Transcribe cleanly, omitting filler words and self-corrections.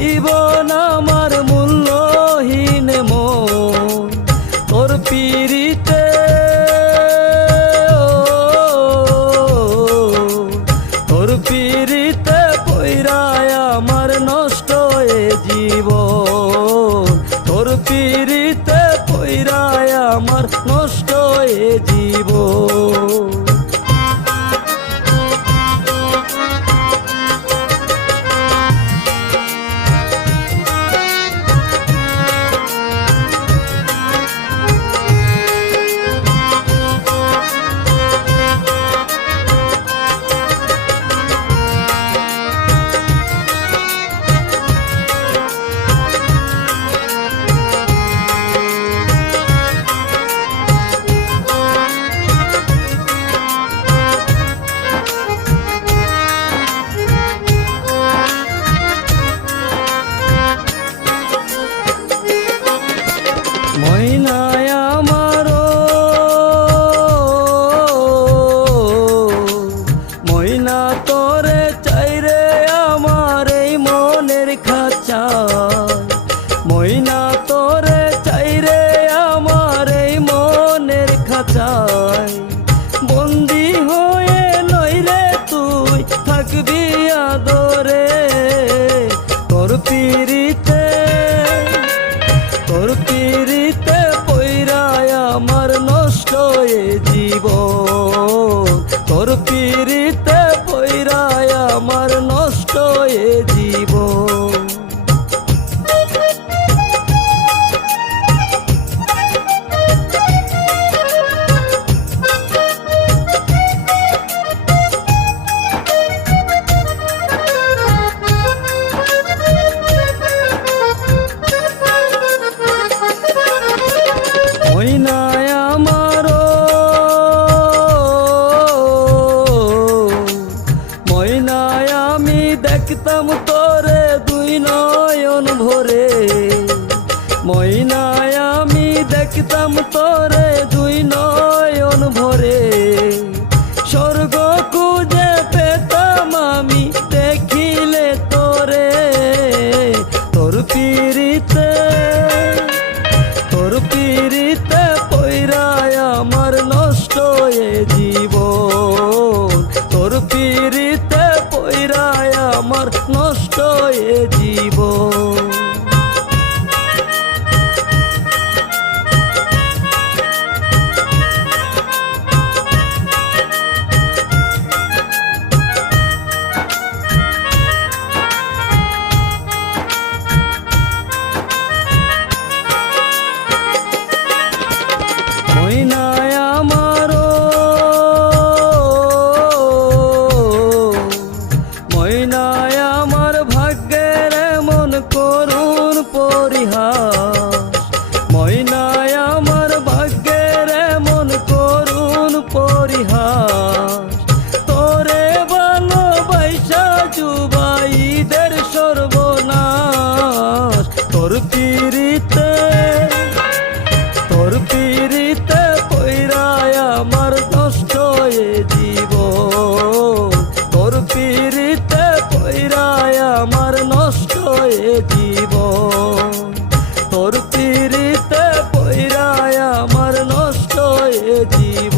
জীবন আমার মূল্যহীন মন তোর পিরিতে তোর পিরিতে পইরায় আমার নষ্ট এ জীবন তোর পিরিতে পইরায় আমার নষ্ট এ জীবন ময়নায় আমারো ময়না তোরে চাইরে আমার এই মনের খাঁচায় ময়না তোরে চাইরে আমার এই মনের খাঁচায় বন্দি হয়ে নইলে তুই থাকবি আদরে তোর পিরিতে তোর পিরিতে পইরায় আমার নষ্ট এ জীবন তোর পিরিতে পইরায় আমার নষ্ট এ জীবন ময়নায় আমারো ময়নায় আমি দেখতাম তোরে দুই নয়ন ভরে ময়নায় আমি দেখতাম তোরে দুই নয়ন ভরে স্বর্গ খুঁজে পেতাম আমি দেখিলে তোরে তোর পিরিতে তোর পিরিতে পইরায় আমার নষ্ট এ জীবন তোর পিরিতে পইরায় আমার নষ্ট এ জীবন ময়নায় আমারো ময়নায় আমার ভাগ্যের এমন করুণ পরিহাস ময়নায় আমার ভাগ্যের এমন করুণ পরিহাস তোরে ভালোবাসা জুবাইদের সর্বনাশ তোর পিরিতে তোর পিরিতে পইরায় আমার নষ্ট এ জীবন তোর পিরিতে পইরায় আমার নষ্ট এ জীবন তোর পিরিতে পইরায় আমার নষ্ট এ জীবন।